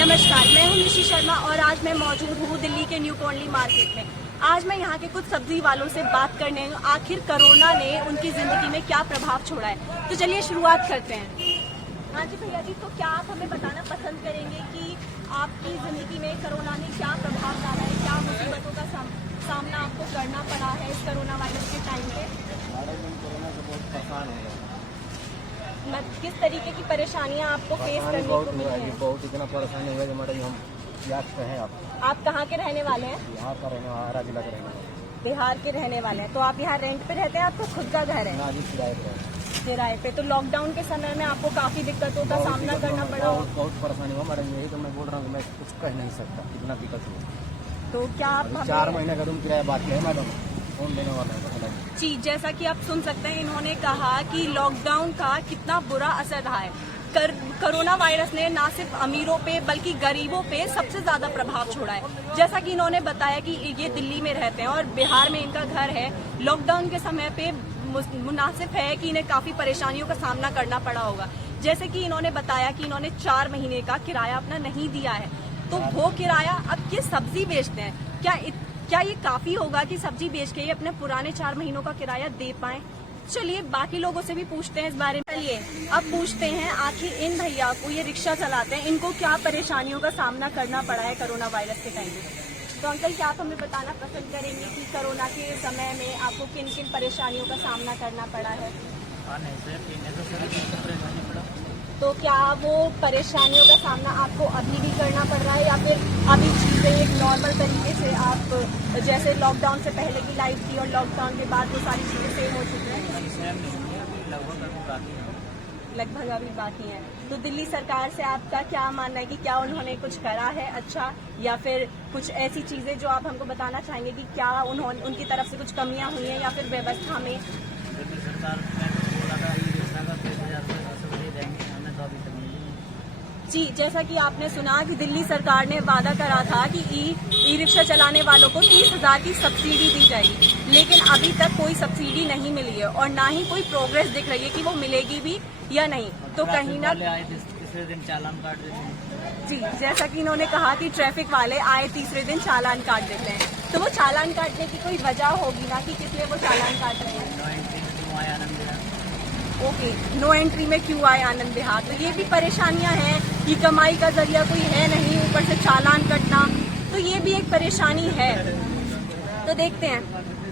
नमस्कार, मैं हूं निशी शर्मा और आज मैं मौजूद हूं दिल्ली के न्यू कॉलोनी मार्केट में। आज मैं यहां के कुछ सब्जी वालों से बात करने आखिर कोरोना ने उनकी जिंदगी में क्या प्रभाव छोड़ा है। तो चलिए शुरुआत करते हैं। हाँ जी भैया जी, तो क्या आप हमें बताना पसंद करेंगे कि आपकी जिंदगी में कोरोना ने क्या प्रभाव डाला है, क्या मुसीबतों का सामना आपको करना पड़ा है इस कोरोना वायरस के टाइम पे? कोरोना से बहुत परेशान है। किस तरीके की परेशानियां आपको फेस करने को मिली है? बहुत इतना परेशानी हुआ कि मैडम हम क्या कहें। आप कहाँ के रहने वाले हैं? यहाँ का रहने वाला, आरा जिला का रहने वाला। बिहार के रहने वाले हैं। तो आप यहाँ रेंट पे रहते हैं, आपको खुद का घर है? हाँ जी, किराए पे। तो लॉकडाउन के समय में आपको काफी दिक्कतों का सामना करना पड़ा? बहुत परेशानी हुआ मैडम, यही तो मैं बोल रहा हूँ, मैं कुछ कह नहीं सकता कितना दिक्कत हुआ। तो क्या आप 4 महीने का रूम किराया बाकी है मैडम, कौन देने वाला है? जी, जैसा कि आप सुन सकते हैं, इन्होंने कहा कि लॉकडाउन का कितना बुरा असर रहा है। कोरोना वायरस ने ना सिर्फ अमीरों पे बल्कि गरीबों पे सबसे ज्यादा प्रभाव छोड़ा है। जैसा कि इन्होंने बताया कि ये दिल्ली में रहते हैं और बिहार में इनका घर है। लॉकडाउन के समय पे मुनासिब है कि इन्हें काफी परेशानियों का सामना करना पड़ा होगा। जैसे कि इन्होंने बताया कि इन्होंने 4 महीने का किराया अपना नहीं दिया है, तो वो किराया अब ये सब्जी बेचते हैं। क्या ये काफी होगा कि सब्जी बेच के ये अपने पुराने 4 महीनों का किराया दे पाए? चलिए बाकी लोगों से भी पूछते हैं इस बारे में। चलिए अब पूछते हैं, आखिर इन भैया को, ये रिक्शा चलाते हैं, इनको क्या परेशानियों का सामना करना पड़ा है कोरोना वायरस के टाइम में। तो अंकल, क्या आप हमें बताना पसंद करेंगे कि कोरोना के समय में आपको किन किन परेशानियों का सामना करना पड़ा है? तो क्या वो परेशानियों का सामना आपको अभी भी करना पड़ रहा है या फिर अभी चीजें एक नॉर्मल तरीके से आप जैसे लॉकडाउन से पहले की लाइफ थी और लॉकडाउन के बाद वो सारी चीजें सेम हो चुकी हैं? लगभग अभी बाकी है। तो दिल्ली सरकार से आपका क्या मानना है कि क्या उन्होंने कुछ करा है अच्छा, या फिर कुछ ऐसी चीजें जो आप हमको बताना चाहेंगे कि क्या उन्होंने उनकी तरफ से कुछ कमियां हुई हैं या फिर व्यवस्था में? जी, जैसा कि आपने सुना कि दिल्ली सरकार ने वादा करा था कि ई रिक्शा चलाने वालों को 30,000 की सब्सिडी दी जाएगी, लेकिन अभी तक कोई सब्सिडी नहीं मिली है और ना ही कोई प्रोग्रेस दिख रही है कि वो मिलेगी भी या नहीं। तो कहीं ना तीसरे दिन चालान काट देते हैं। जी, जैसा कि इन्होंने कहा कि ट्रैफिक वाले आए तीसरे दिन चालान काट देते हैं, तो वो चालान काटने की कोई वजह होगी ना कि किस लिए वो चालान काट रहे हैं? ओके, नो एंट्री में क्यों आए आनंद विहार? तो ये भी परेशानियां हैं कि कमाई का जरिया कोई है नहीं, ऊपर से चालान कटना, तो ये भी एक परेशानी है। तो देखते हैं।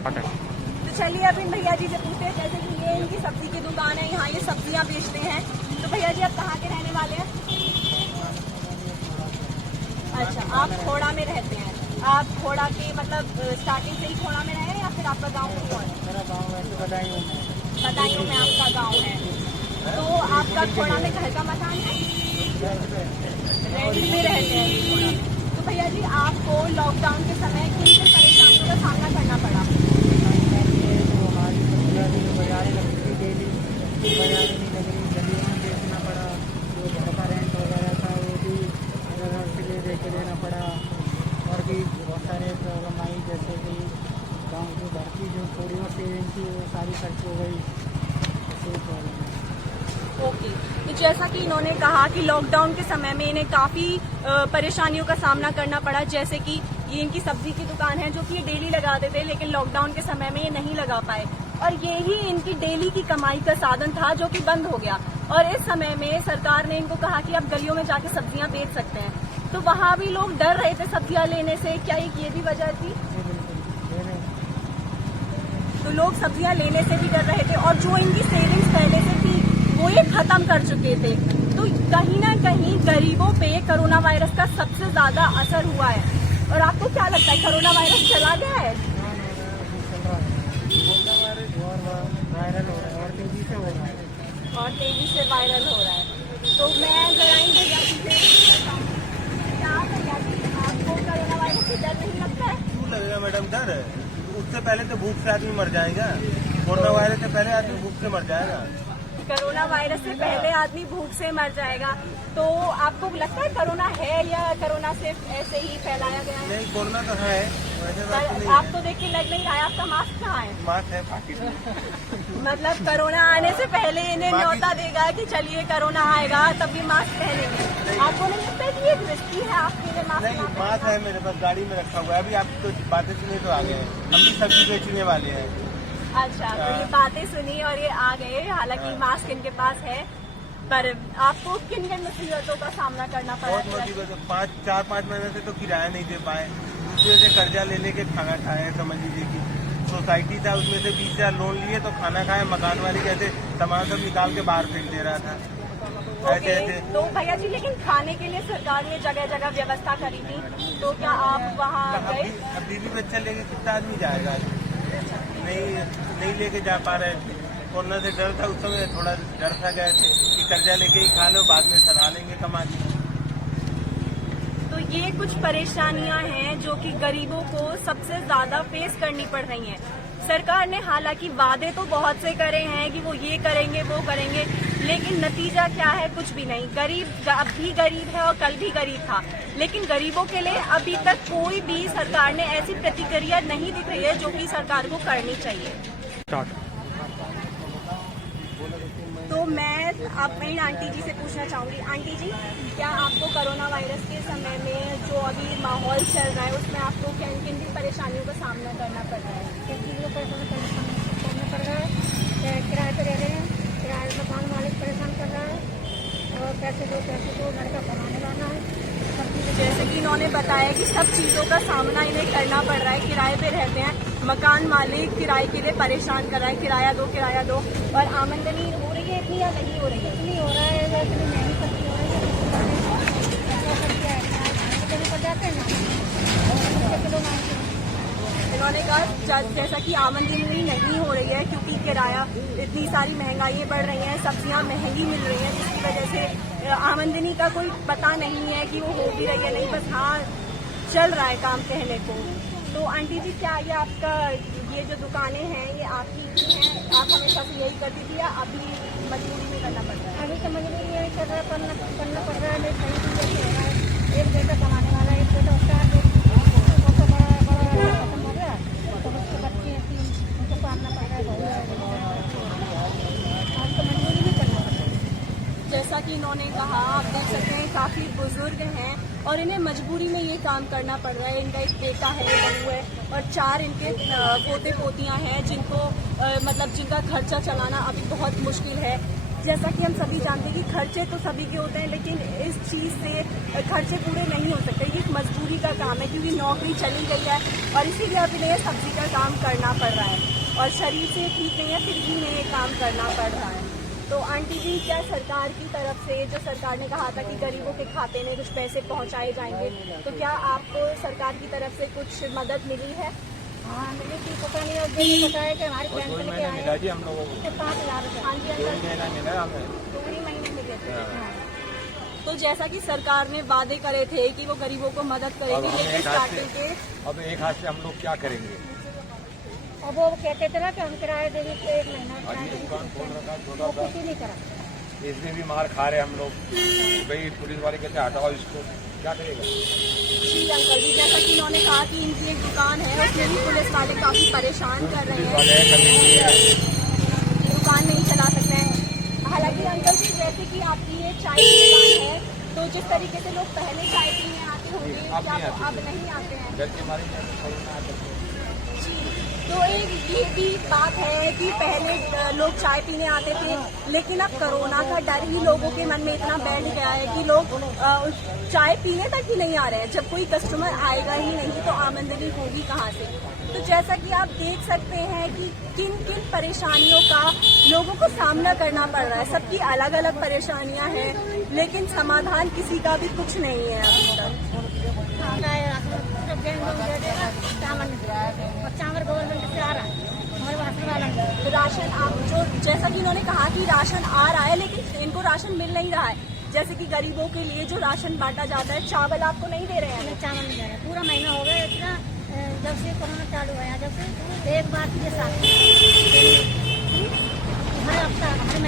तो चलिए अब इन भैया जी से पूछते हैं, जैसे कि ये इनकी सब्जी की दुकान है, यहाँ ये सब्जियां बेचते हैं। तो भैया जी, आप कहाँ के रहने वाले हैं? अच्छा, आप खोड़ा में रहते हैं। आप खोड़ा के मतलब स्टार्टिंग से ही खोड़ा में रहे हैं या फिर आपका गाँव कौन है? मेरा गाँव वैसे बदायूं में आपका गांव है। तो आपका खोड़ा में घर का मकान है? रेंट में रहते हैं। तो भैया जी, आपको लॉकडाउन के समय किन किन परेशानियों का सामना करना पड़ा? बाजारें लगती थी डेली, बाजारें नहीं लग रही, गलियों में देखना पड़ा। जो घर का रेंट वगैरह था वो भी घर से ले के देना पड़ा। और भी बहुत सारे प्रॉब्लम आई, जैसे कि गाँव की घर की जो थोड़ी बहुत सेविंग थी वो सारी खर्च हो गई। ऐसी प्रॉब्लम है। ओके, तो जैसा कि इन्होंने कहा कि लॉकडाउन के समय में इन्हें काफी परेशानियों का सामना करना पड़ा, जैसे कि ये इनकी सब्जी की दुकान है जो कि ये डेली लगाते थे, लेकिन लॉकडाउन के समय में ये नहीं लगा पाए और ये ही इनकी डेली की कमाई का साधन था जो कि बंद हो गया। और इस समय में सरकार ने इनको कहा कि आप गलियों में जाके सब्जियां बेच सकते हैं, तो वहाँ भी लोग डर रहे थे सब्जियां लेने से। क्या ये भी वजह थी? तो लोग सब्जियां लेने से भी डर रहे थे और जो इनकी सेविंग्स पहले से थी वो ये खत्म कर चुके थे। तो कहीं ना कहीं गरीबों पे कोरोना वायरस का सबसे ज्यादा असर हुआ है। और आपको क्या लगता है, कोरोना वायरस चला गया है? वायरल हो रहा है और तेजी से हो रहा है। और तेजी से वायरल हो रहा है। तो मैं जराइन भैया जी से क्या भैया जी, आपको कोरोना वायरस से डर नहीं लगता है? क्यों लगेगा मैडम डर? उससे पहले तो भूख से आदमी मर जाएगा। कोरोना वायरस से पहले आदमी भूख से मर जाएगा। कोरोना वायरस से पहले आदमी भूख से मर जाएगा। तो आपको लगता है कोरोना है या कोरोना सिर्फ ऐसे ही फैलाया गया है? नहीं, कोरोना तो है, वैसे बात पर नहीं। आप तो देख के लग नहीं रहा है। आपका मास्क कहाँ है? मास्क है पाकिट में। मतलब कोरोना आने से पहले इन्हें न्योता देगा कि चलिए कोरोना आएगा तब भी मास्क पहनेंगे। आपको नहीं लगता है कि ये की है आपके लिए मास्क? नहीं, मास्क है मेरे पास, गाड़ी में रखा हुआ है। अभी आप तो बातें सुने तो आ गए हैं, हम भी सब्जी बेचने वाले हैं। अच्छा, तो ये बातें सुनी और ये आ गए, हालांकि मास्क इनके पास है, पर आपको किन किन मुसीबतों का सामना करना पड़ा? बहुत मुसीबत है। 4-5 महीने से तो किराया नहीं दे पाए, दूसरे से कर्जा ले लेके खाना खाए। समझ लीजिए कि सोसाइटी था, उसमें से 20,000 लोन लिए तो खाना खाए। मकान वाली कैसे सामान सब निकाल के बाहर फेंक दे रहा था। ऐसे ऐसे तो भैया जी, लेकिन खाने के लिए सरकार ने जगह जगह व्यवस्था करी थी, तो क्या आप वहाँ गए? अब बीवी बच्चा लेके कितना आदमी जाएगा? नहीं लेके जा पा रहे। कोरोना से डर था उस समय, थोड़ा डर सा गए थे कि कर्जा लेके ही खा लो, बाद में सधा लेंगे कमा के। तो ये कुछ परेशानियां हैं जो कि गरीबों को सबसे ज्यादा फेस करनी पड़ रही हैं। सरकार ने हालांकि वादे तो बहुत से करे हैं कि वो ये करेंगे वो करेंगे, लेकिन नतीजा क्या है? कुछ भी नहीं। गरीब अब भी गरीब है और कल भी गरीब था, लेकिन गरीबों के लिए अभी तक कोई भी सरकार ने ऐसी प्रतिक्रिया नहीं दिख रही है जो कि सरकार को करनी चाहिए। तो मैं अपनी आंटी जी से पूछना चाहूंगी, आंटी जी, क्या आपको कोरोना वायरस के समय में जो अभी माहौल चल रहा है उसमें आपको किन किन परेशानियों का सामना करना पड़ रहा है? किन चीज़ों का करना पड़ रहा है? किराए पे रह रहे हैं, किराए मकान मालिक परेशान कर रहा है, और पैसे दो घर का कमाने वाला है। जैसे कि इन्होंने बताया कि सब चीज़ों का सामना इन्हें करना पड़ रहा है। किराए पे रहते हैं, मकान मालिक किराए के लिए परेशान कर रहा है, किराया दो, और आमदनी हो रही है इतनी या नहीं हो रही है? इतनी हो रहा है, इतनी महंगी सब्जी हो रही है, पड़ जाते हैं ना किलो मांगते हैं। इन्होंने कहा जैसा कि आमदनी नहीं हो रही है क्योंकि किराया, इतनी सारी महंगाई बढ़ रही हैं, सब्जियां महंगी मिल रही हैं, जिसकी वजह से आमदनी का कोई पता नहीं है कि वो हो भी रही है नहीं, बस हाँ चल रहा है काम कहने को। तो आंटी जी, क्या ये आपका ये जो दुकानें हैं ये आपकी हैं? आप हमेशा से यही करती थी या अभी मजबूरी में करना पड़ रहा है? अभी तो मजबूरी यही कर रहा है, करना पड़ रहा है। मेरी सही चीज़ हो रहा है, एक बेटा कमाने वाला है, एक बेटा उसका बड़ा खत्म हो गया, तो उसके बच्चे हैं 3, उनको पालना पड़ रहा है। आज तो मजबूरी भी करना पड़ रहा है। जैसा कि इन्होंने कहा, आप देख सकते हैं काफी बुजुर्ग हैं और इन्हें मजबूरी में ये काम करना पड़ रहा है। इनका एक बेटा है, बहू है और 4 इनके पोते पोतियां हैं जिनको मतलब जिनका खर्चा चलाना अभी बहुत मुश्किल है। जैसा कि हम सभी जानते हैं कि खर्चे तो सभी के होते हैं, लेकिन इस चीज़ से खर्चे पूरे नहीं हो सकते। ये मजबूरी का काम है क्योंकि नौकरी चली गई है और इसीलिए अब इन्हें सब्जी का काम करना पड़ रहा है, और शरीर से ठीक नहीं है फिर भी इन्हें ये काम करना पड़ रहा है। तो आंटी जी, क्या सरकार की तरफ से, जो सरकार ने कहा था कि गरीबों के खाते में कुछ पैसे पहुंचाए जाएंगे, तो क्या आपको सरकार की तरफ से कुछ मदद मिली है? हाँ, मिली थी, पता नहीं, और ये बताया कि हमारे कैंसर के आए हैं हम लोगों को 5,000 रुपये। हाँ जी अंकल, महीना मिला हमें। 2 महीने मिले थे। तो जैसा कि सरकार ने वादे करे थे कि वो गरीबों को मदद करेगी, लेकिन स्टार्टिंग के अब एक हाथ से हम लोग क्या करेंगे? और वो कहते थे ना कि हम किराया देंगे 1 महीना किराया दुकान खोल रखा देंगे, वो कुछ ही नहीं करा। इसमें भी मार खा रहे हम लोग। भाई पुलिस वाले कहते हटाओ इसको, क्या करेगा? जी अंकल जी, जैसा कि इन्होंने कहा कि इनकी एक दुकान है, उसमें भी पुलिस वाले काफी परेशान कर रहे हैं, दुकान नहीं चला सकते हैं। हालांकि अंकल जी, जैसे कि आपकी ये चाय की दुकान है, तो जिस तरीके से लोग पहले चाय पीने आते होंगे, क्या अब नहीं आते हैं? घर के हमारे जी, तो एक ये भी बात है कि पहले लोग चाय पीने आते थे, लेकिन अब कोरोना का डर ही लोगों के मन में इतना बैठ गया है कि लोग चाय पीने तक ही नहीं आ रहे हैं। जब कोई कस्टमर आएगा ही नहीं तो आमदनी होगी कहाँ से? तो जैसा कि आप देख सकते हैं कि किन किन परेशानियों का लोगों को सामना करना पड़ रहा है। सबकी अलग अलग परेशानियां हैं, लेकिन समाधान किसी का भी कुछ नहीं है अभी तक। चावल गवर्नमेंट से आ रहा है, हमारे राशन वाला है। राशन आप जो, जैसा कि इन्होंने कहा कि राशन आ रहा है, लेकिन इनको राशन मिल नहीं रहा है। जैसे कि गरीबों के लिए जो राशन बांटा जाता है, चावल आपको नहीं दे रहे हैं? चावल नहीं दे रहे, पूरा महीना हो गया इतना, जब से कोरोना चालू हुआ है, जब से एक बार के साथ हर हफ्ता हर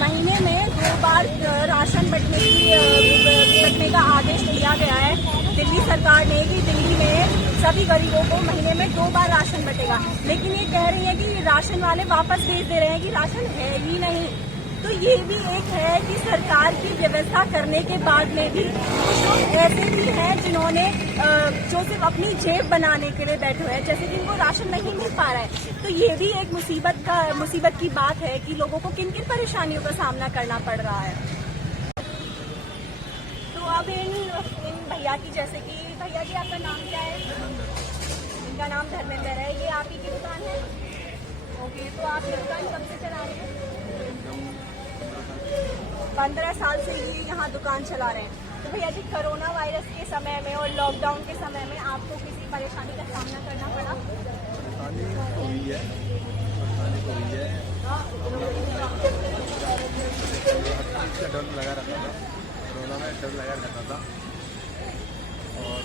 महीने में 2 बार राशन बंटने का आदेश दिया गया है दिल्ली सरकार ने कि दिल्ली में सभी गरीबों को महीने में 2 बार राशन बटेगा। लेकिन ये कह रही है कि राशन वाले वापस भेज दे रहे हैं कि राशन है ही नहीं। तो तो ये भी एक है कि सरकार की व्यवस्था करने के बाद में भी कुछ लोग ऐसे भी हैं जिन्होंने जो सिर्फ अपनी जेब बनाने के लिए बैठे हुए हैं, जैसे जिनको राशन नहीं मिल पा रहा है। तो ये भी एक मुसीबत की बात है कि लोगों को किन किन परेशानियों का सामना करना पड़ रहा है। तो अब इन भैया की, जैसे कि भैया जी आपका नाम क्या है? इनका नाम धर्मेंद्र है। ये आप ही की दुकान है? ओके, तो आप ये दुकान कब से चला रहे हैं? 15 साल से ये यहाँ दुकान चला रहे हैं। तो भैया जी, कोरोना वायरस के समय में और लॉकडाउन के समय में आपको किसी परेशानी का सामना करना पड़ा? परेशानी तो हुई है। हर चीज़ का डर लगा रहता था, कोरोना में डर लगा रहता था। और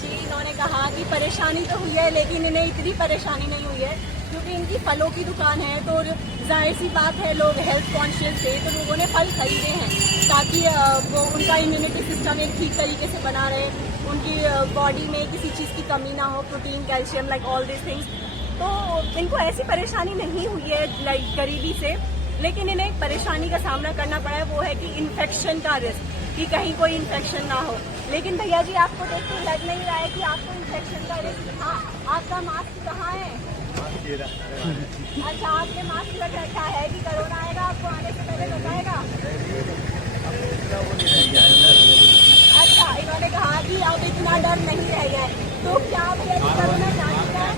जी, इन्होंने कहा कि परेशानी तो हुई है, लेकिन इन्हें इतनी परेशानी नहीं हुई है क्योंकि इनकी फलों की दुकान है। तो जाहिर सी बात है, लोग हेल्थ कॉन्शियस थे तो लोगों ने फल खरीदे हैं ताकि वो उनका इम्यूनिटी सिस्टम एक ठीक तरीके से बना रहे, उनकी बॉडी में किसी चीज़ की कमी ना हो, protein, calcium, like all this things. तो इनको ऐसी परेशानी नहीं हुई है लाइक गरीबी से, लेकिन इन्हें एक परेशानी का सामना करना पड़ा है, वो है कि इन्फेक्शन का रिस्क, कि कहीं कोई इन्फेक्शन ना हो। लेकिन भैया जी, आपको देख के लग नहीं रहा है कि आपको इन्फेक्शन का रिस्क? हाँ, आपका मास्क कहाँ है? अच्छा, आपके मास्क लग रखा है कि कोरोना आएगा आपको आने से पहले बताएगा? अच्छा, इन्होंने कहा कि अब इतना डर नहीं रह गया है। तो क्या भैया जी कोरोना जा चुका है?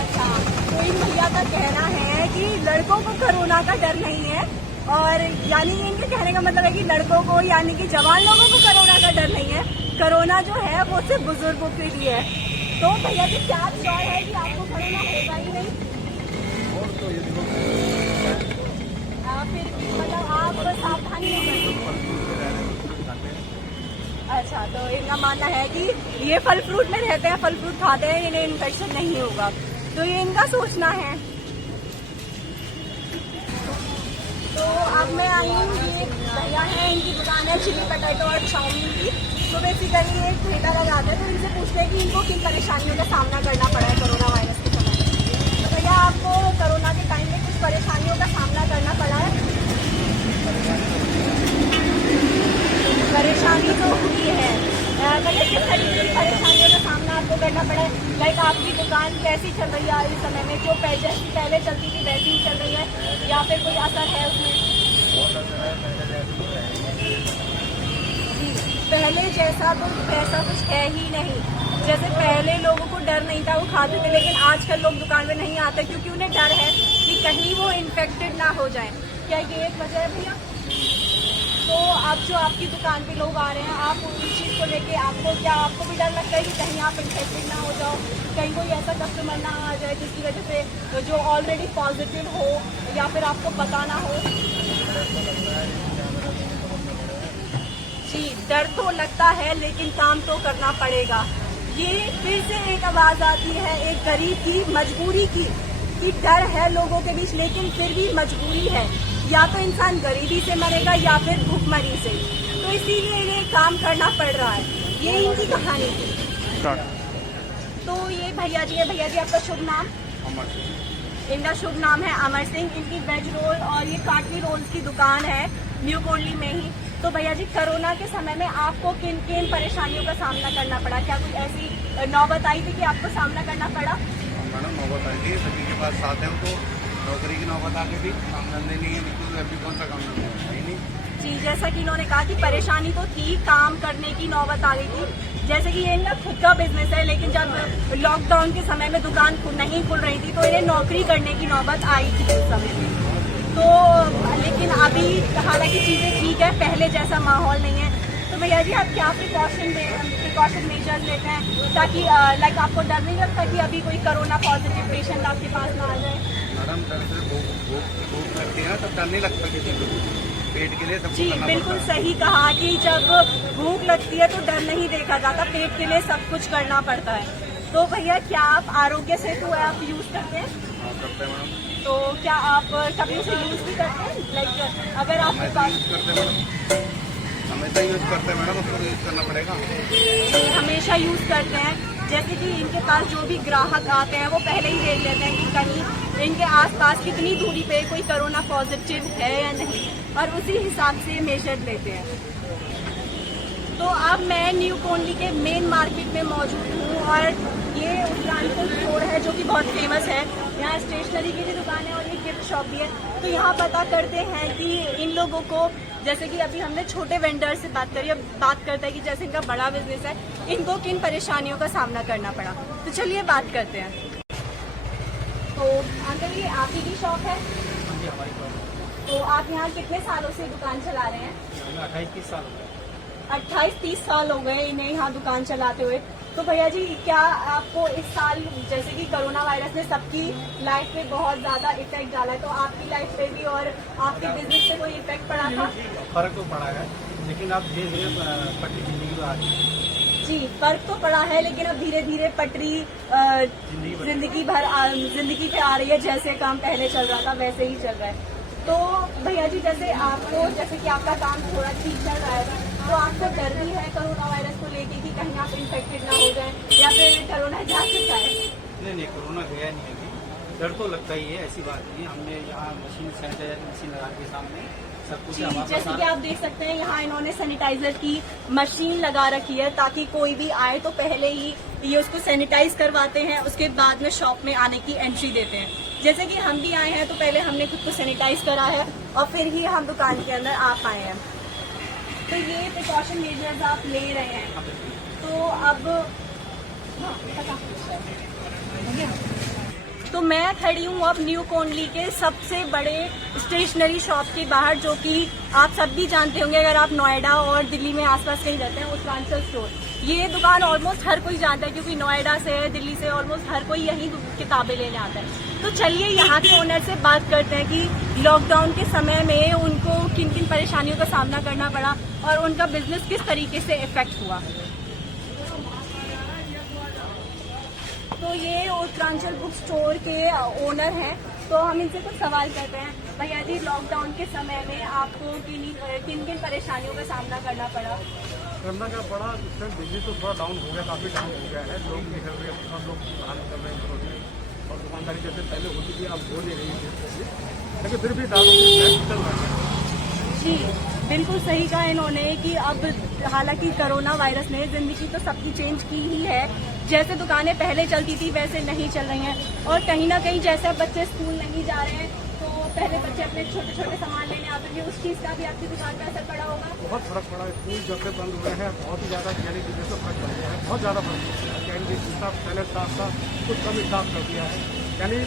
अच्छा, तो इन भैया का कहना है कि लड़कों को कोरोना का डर नहीं है, और यानी इनके कहने का मतलब है कि लड़कों को, यानी कि जवान लोगों को कोरोना का डर नहीं है। कोरोना जो है वो सिर्फ बुजुर्गों के लिए है। तो भैया जी, क्या श्योर है कि आपको कोरोना होगा ही नहीं? फिर मतलब आप सावधानी नहीं बरतें? अच्छा, तो इनका मानना है कि ये फल फ्रूट में रहते हैं, फल फ्रूट खाते हैं, इन्हें इन्फेक्शन नहीं होगा। तो ये इनका सोचना है। तो अब मैं आई हूँ, ये भैया हैं, इनकी दुकान है चिली पटेटो और चाउमीन की। तो बेसिकली ये ठेका लगाते हैं, तो इनसे पूछते हैं कि इनको किन परेशानियों का सामना करना पड़ा है कोरोना वायरस के समय में। तो भैया, आपको कोरोना के टाइम में कुछ परेशानियों का सामना करना पड़ा है? परेशानी तो हुई है, मतलब किस तरीके की परेशानियों का सामना आपको करना पड़ा है? लाइक आपकी दुकान कैसी चल रही है इस समय में? जो जैसी पहले चलती थी वैसी ही चल रही है या फिर कोई असर है उसमें? जी, पहले जैसा तो वैसा कुछ है ही नहीं। जैसे पहले लोगों को डर नहीं था, वो खाते थे, लेकिन आजकल लोग दुकान में नहीं आते क्योंकि उन्हें डर है कि कहीं वो इन्फेक्टेड ना हो जाए। क्या ये एक वजह है भैया? तो अब जो आपकी दुकान पे लोग आ रहे हैं, आप उस चीज़ को लेके आपको भी डर लगता है कि कहीं आप इन्फेक्टेड ना हो जाओ, कहीं कोई ऐसा कस्टमर ना आ जाए जिसकी वजह से जो ऑलरेडी पॉजिटिव हो या फिर आपको पता ना हो? जी, डर तो लगता है, लेकिन काम तो करना पड़ेगा। ये फिर से एक आवाज़ आती है एक गरीब की, मजबूरी की, कि डर है लोगों के बीच, लेकिन फिर भी मजबूरी है। या तो इंसान गरीबी से मरेगा या फिर भूखमरी से, तो इसीलिए इन्हें काम करना पड़ रहा है। ये इनकी कहानी थी। तो ये भैया जी है। भैया जी, आपका शुभ नाम? इनका शुभ नाम है अमर सिंह। इनकी वेज रोल और ये काटली रोल्स की दुकान है न्यू कोटली में ही। तो भैया जी, कोरोना के समय में आपको किन किन परेशानियों का सामना करना पड़ा? क्या कोई ऐसी नौबत आई थी कि आपको सामना करना पड़ा? मैडम, नौबत आई थी, सभी के पास साथ है, उनको नौकरी की नौबत आ गई थी, काम धंधे नहीं है, बिल्कुल अभी कौन सा काम नहीं। जी, जैसा कि इन्होंने कहा कि परेशानी तो थी, काम करने की नौबत आ गई थी। जैसे कि ये इनका खुद का बिजनेस है, लेकिन जब लॉकडाउन के समय में दुकान नहीं खुल रही थी तो इन्हें नौकरी करने की नौबत आई थी उस समय में। तो लेकिन अभी हालांकि चीज़ें ठीक है, पहले जैसा माहौल नहीं है। तो भैया जी, आप क्या प्रिकॉशन मेजर्स लेते हैं ताकि लाइक आपको डर नहीं लगता कि अभी कोई कोरोना पॉजिटिव पेशेंट आपके पास ना आ जाए? मैडम, डर से भूख लगती है ना, तब डर नहीं लगता किसी को, पेट के लिए सब जी, बिल्कुल सही कहा कि जब भूख लगती है तो डर नहीं देखा जाता, पेट के लिए सब कुछ करना पड़ता है। तो भैया, क्या आप आरोग्य सेतु ऐप यूज करते हैं? हाँ, करते हैं मैडम। तो क्या आप कभी उसे यूज भी करते हैं? लाइक अगर आपके पास हमेशा यूज करते हैं मैडम, उसको यूज करना पड़ेगा। हमेशा यूज करते हैं। जैसे कि इनके पास जो भी ग्राहक आते हैं वो पहले ही देख लेते हैं कि कहीं इनके आसपास कितनी दूरी पे कोई कोरोना पॉजिटिव है या नहीं, और उसी हिसाब से मेजर लेते हैं। तो अब मैं न्यू कोंडली के मेन मार्केट में मौजूद हूँ और ये उत्तरांचल स्टोर है जो कि बहुत फेमस है। यहाँ स्टेशनरी की भी दुकान है और ये गिफ्ट शॉप भी है। तो यहाँ पता करते हैं कि इन लोगों को, जैसे कि अभी हमने छोटे वेंडर से बात करी, अब बात करते हैं कि जैसे इनका बड़ा बिजनेस है, इनको किन परेशानियों का सामना करना पड़ा। तो चलिए बात करते हैं। तो अंकल ये आप ही की शॉप है? तो आप यहाँ कितने सालों से दुकान चला रहे हैं? 28-30 साल 28-30 साल हो गए इन्हें यहाँ दुकान चलाते हुए। तो भैया जी, क्या आपको इस साल जैसे कि कोरोना वायरस ने सबकी लाइफ पे बहुत ज्यादा इफेक्ट डाला है, तो आपकी लाइफ पे भी और आपके बिजनेस पे कोई इफेक्ट पड़ा था? फर्क तो पड़ा है, लेकिन अब धीरे धीरे पट्टी जिंदगी में आ रही है। जी, फर्क तो पड़ा है, लेकिन अब धीरे धीरे पटरी जिंदगी पे आ रही है। जैसे काम पहले चल रहा था वैसे ही चल रहा है। तो भैया जी, जैसे आपको, जैसे कि आपका काम थोड़ा ठीक चल रहा है, तो आपको डर भी है कोरोना वायरस को लेके कि कहीं आप इन्फेक्टेड ना हो जाए, या फिर कोरोना जा चुका है? नहीं, कोरोना गया नहीं है अभी। डर तो लगता ही है, ऐसी बात नहीं। हमने यहाँ मशीन, सैनिटाइजर मशीन लगा के सामने सब कुछ जी, हमारे जैसे पास कि आप देख सकते हैं यहाँ इन्होंने सैनिटाइजर की मशीन लगा रखी है, ताकि कोई भी आए तो पहले ही ये उसको सैनिटाइज करवाते हैं, उसके बाद में शॉप में आने की एंट्री देते हैं। जैसे कि हम भी आए हैं तो पहले हमने खुद को सैनिटाइज करा है और फिर ही हम दुकान के अंदर आ पाए हैं। तो ये प्रिकॉशन मेजर्स आप ले रहे हैं। तो अब तो मैं खड़ी हूँ अब न्यू कोंडली के सबसे बड़े स्टेशनरी शॉप के बाहर, जो कि आप सब भी जानते होंगे अगर आप नोएडा और दिल्ली में आसपास कहीं रहते हैं, उत्तरांचल स्टोर। ये दुकान ऑलमोस्ट हर कोई जानता है, क्योंकि नोएडा से, दिल्ली से ऑलमोस्ट हर कोई यही किताबें लेने आता है। तो चलिए यहाँ के ओनर से बात करते हैं कि लॉकडाउन के समय में उनको किन किन परेशानियों का सामना करना पड़ा और उनका बिजनेस किस तरीके से इफेक्ट हुआ। तो ये उत्तरांचल बुक स्टोर के ओनर हैं, तो हम इनसे कुछ सवाल करते हैं। भैया जी, लॉकडाउन के समय में आपको किन किन परेशानियों का सामना करना पड़ा? करना क्या पड़ा, बिजनेस तो थोड़ा डाउन हो गया, काफी डाउन हो गया है। लोग निकल रहे हैं, सब लोग बाहर निकल रहे हैं और दुकानदारी जैसे पहले होती थी अब हो नहीं रही है, लेकिन फिर भी दाम चल रहा है। जी, बिल्कुल सही कहा इन्होंने कि अब हालांकि कोरोना वायरस ने जिंदगी तो सबकी चेंज की ही है। जैसे दुकानें पहले चलती थी वैसे नहीं चल रही हैं, और कहीं ना कहीं जैसे अब बच्चे स्कूल नहीं जा रहे हैं तो पहले बच्चे अपने छोटे छोटे सामान लेने आते थे, उस चीज़ का भी आपकी दुकान पर असर पड़ा होगा? बहुत फर्क पड़ा है। स्कूल जब से बंद हुए हैं बहुत ही ज़्यादा यानी कि जैसे फर्क पड़ गया है, बहुत ज़्यादा फर्क पड़ गया है। यानी कि हिसाब पहले स्टाफ था कुछ कम स्टाफ कर दिया है, यानी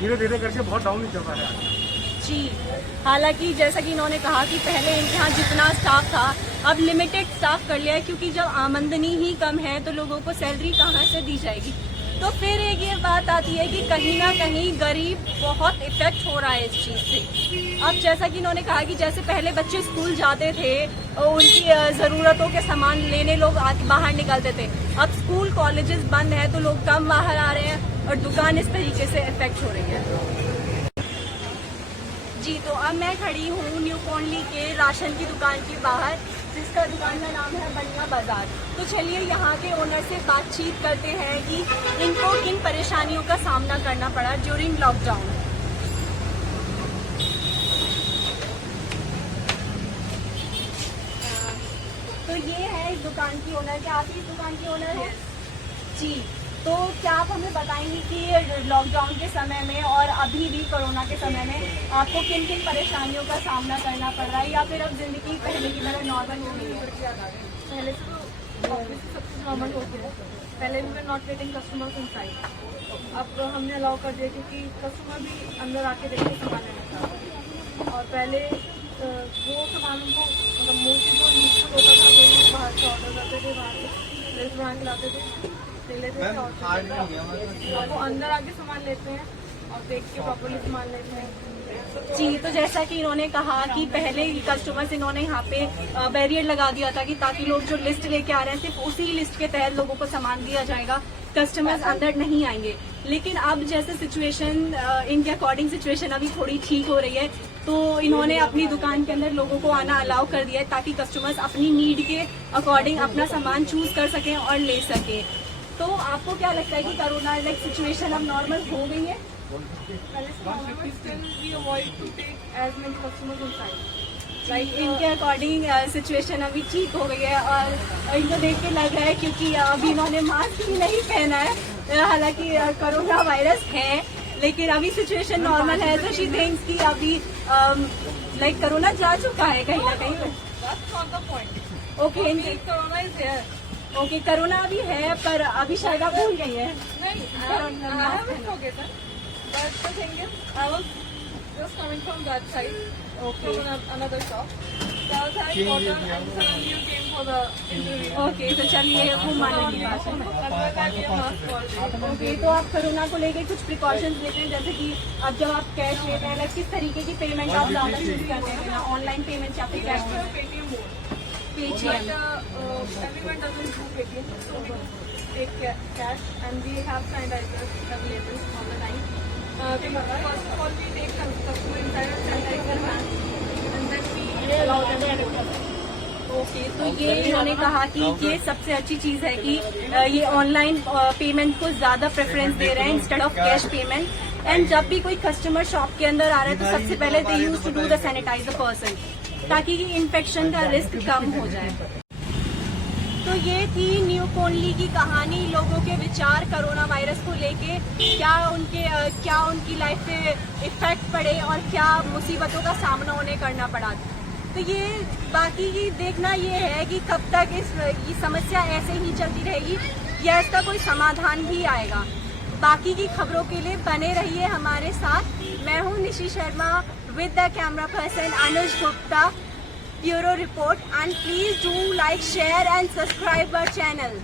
धीरे धीरे करके बहुत डाउन ही चल रहा है। जी, हालांकि जैसा कि इन्होंने कहा कि पहले इनके यहाँ जितना स्टाफ था अब लिमिटेड स्टाफ कर लिया है, क्योंकि जब आमदनी ही कम है तो लोगों को सैलरी कहाँ से दी जाएगी। तो फिर एक ये बात आती है कि कहीं ना कहीं गरीब बहुत इफेक्ट हो रहा है इस चीज़ से। अब जैसा कि इन्होंने कहा कि जैसे पहले बच्चे स्कूल जाते थे, उनकी ज़रूरतों के सामान लेने लोग बाहर निकलते थे, अब स्कूल कॉलेजेस बंद है तो लोग कम बाहर आ रहे हैं और दुकान इस तरीके से इफेक्ट हो रही है। जी, तो अब मैं खड़ी हूँ न्यू कोंडली के राशन की दुकान के बाहर, जिसका दुकान का नाम है बनिया बाजार। तो चलिए यहाँ के ओनर से बातचीत करते हैं कि इनको किन परेशानियों का सामना करना पड़ा ड्यूरिंग लॉकडाउन। तो ये है इस दुकान की ओनर, क्या आप ही इस दुकान की ओनर हैं? जी, तो क्या आप हमें बताएंगे कि लॉकडाउन के समय में और अभी भी कोरोना के समय में आपको किन किन परेशानियों का सामना करना पड़ रहा है, या फिर अब जिंदगी पहले की तरह नॉर्मल हो गई है? पहले से तो ऑफिस सब कुछ नॉर्मल हो गया। पहले भी मैं नॉट गेटिंग कस्टमर्स इनसाइड, अब हमने अलाउ कर दिया क्योंकि कस्टमर भी अंदर आके देख के सामान लेना चाहता। और पहले वो सामान उनको मतलब मोस्टली जो यूजफुल होता था वही बाहर से ऑर्डर करते थे, बाहर से रेस्टोरेंट लाते थे, ले लेते थे और वो अंदर आके सामान लेते हैं और देख के प्रॉपर्ली सामान लेते हैं। जी, तो जैसा कि इन्होंने कहा कि पहले कस्टमर्स इन्होंने यहाँ पे बैरियर लगा दिया था कि ताकि लोग जो लिस्ट लेके आ रहे हैं सिर्फ उसी लिस्ट के तहत लोगों को सामान दिया जाएगा, कस्टमर्स अंदर नहीं आएंगे। लेकिन अब जैसे सिचुएशन, इनके अकॉर्डिंग सिचुएशन अभी थोड़ी ठीक हो रही है, तो इन्होंने अपनी दुकान के अंदर लोगों को आना अलाउ कर दिया है ताकि कस्टमर्स अपनी नीड के अकॉर्डिंग अपना सामान चूज कर सकें और ले सकें। तो आपको क्या लगता है कि कोरोना लाइक सिचुएशन अब नॉर्मल हो गई है? पहले से normal but still we avoid to take as many customers inside. Like इनके अकॉर्डिंग सिचुएशन अभी ठीक हो गई है और इनको देख के लग रहा है क्योंकि अभी इन्होंने मास्क भी नहीं पहना है, हालांकि कोरोना वायरस है, लेकिन अभी सिचुएशन नॉर्मल है। तो शी थिंक्स कि अभी लाइक कोरोना जा चुका है कहीं ना कहीं। That's not the point. Okay Corona is there. Okay, corona अभी है पर अभी शायद आप भूल गई है। नहीं, I haven't forgotten. But the thing is, I was just coming from that side, from another shop. So I was having water and suddenly you came for the interview. Okay, तो चलिए वो मानने की बात है। Otherwise I'd be a mask already. Okay, तो आप corona को लेके कुछ प्रिकॉशंस लेते हैं, जैसे कि अब जब आप कैश लेते हैं लाइक किस तरीके की पेमेंट आप ज़्यादा यूज करते हैं, ऑनलाइन पेमेंट या फिर cash Prefer Paytm more. Paytm? But everyone doesn't do Paytm, so we take cash and we have sanitizers available all the time. First of all, we take customer inside and sanitize their hands, and then we allow them to go. Okay, तो ये इन्होंने कहा कि ये सबसे अच्छी चीज़ है कि ये ऑनलाइन पेमेंट को ज़्यादा प्रेफरेंस दे रहे हैं instead of cash payment. And जब भी कोई कस्टमर शॉप के अंदर आ रहा है तो सबसे पहले they use to do the sanitise the person, ताकि इन्फेक्शन का रिस्क कम हो जाए। तो ये थी न्यू कोनली की कहानी, लोगों के विचार कोरोना वायरस को लेके, क्या उनकी लाइफ पे इफेक्ट पड़े और क्या मुसीबतों का सामना उन्हें करना पड़ा। तो ये बाकी की देखना ये है कि कब तक ये समस्या ऐसे ही चलती रहेगी या इसका कोई समाधान भी आएगा। बाकी की खबरों के लिए बने रहिए हमारे साथ। मैं हूँ Nishi Sharma with the camera person Anuj Gupta, Bureau Report, and please do like, share and subscribe our channel.